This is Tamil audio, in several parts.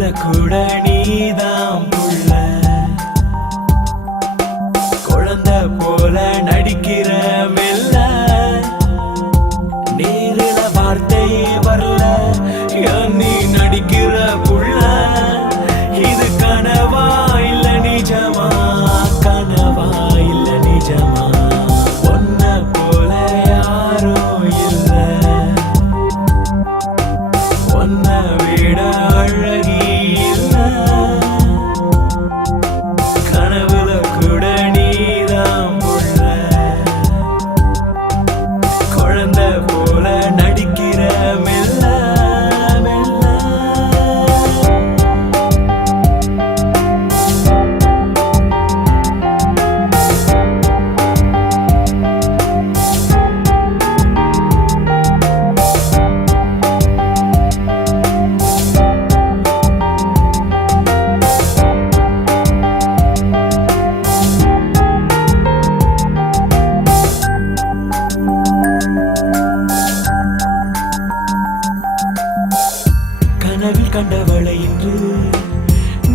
கனவுல கூட நீதான் புள்ள குழந்தை போல நடிக்கிற மெல்ல நேரில வார்த்தையே வரல நீ நடிக்கிற புள்ள இது கனவா இல்ல நிஜமா கனவா இல்ல நிஜமா ஒன்ன போல யாரும் இல்ல ஒன்ன விட அழகி இல்ல கனவுல கூட நீதான் புள்ள குழந்தை போல நடிக்கிற மெல்ல கனவில் கண்டவளை இன்று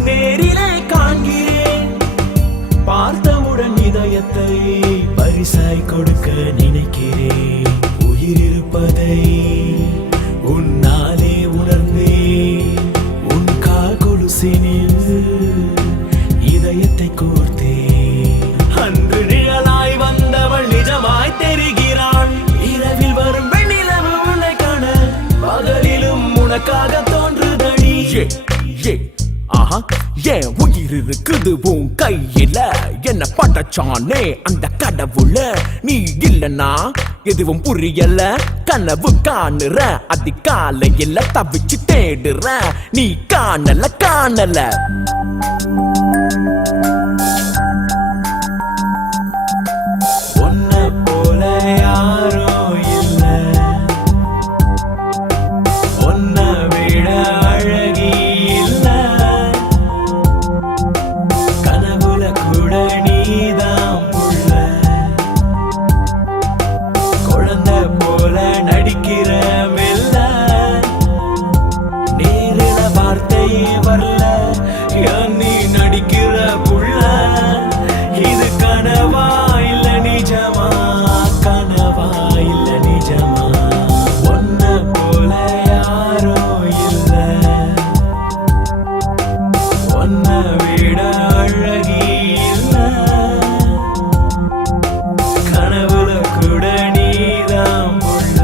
நேரிலே காண்கிறேன் பார்த்தவுடன் இதயத்தை பரிசாய் கொடுக்க நினைக்கிறேன் உயிர் இருப்பதை உன்னாலே உணர்ந்தேன் உன் கால் கொலுசினில் இதயத்தை கோர்த்தேன் அன்று நிழலாய் வந்தவள் நிஜமாய் தெரிகிறாள் இரவில் வரும் வெண்ணிலவு உன்னை காண பகலிலும் உனக்காக தோன்றுதடி ஏன் உயிர் இருக்குது உன் கையில என்ன படைச்சானே அந்த கடவுள நீ இல்லனா எதுவும் புரியல கனவு காணுற அதிகாலையில தவிச்சு தேடுற நீ காணல காணல ஒன்ன போல யாரும் இல்ல ஒன்ன விட அழகி இல்ல கனவுல கூட நீதான் புள்ள குழந்தை போல நடிக்கிற மெல்ல நேரில வார்த்தையே வரல நீ நடிக்கிற புள்ள இது கனவா இல்ல நிஜமா கனவா இல்ல நிஜமா ஒன்ன போல யாரும் இல்ல ஒன்ன விட அழகி இல்ல கனவுல கூட நீதான் புள்ள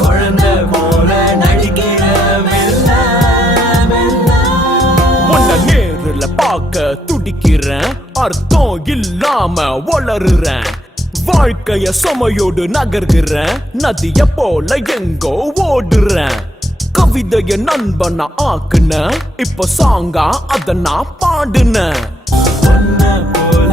குழந்தை போல நடிக்கிற மெல்ல மெல்ல உன்னை நேருல பார்க்க துடிக்கிறேன் அர்த்தம் இல்லாம வளருறேன் வாழ்க்கைய சுமையோடு நகர்கிறேன் நதிய போல எங்கோ ஓடுறேன் கவிதைய நண்பனா ஆக்குன இப்ப சாங்கா அத நான் பாடுன ஒன்ன போல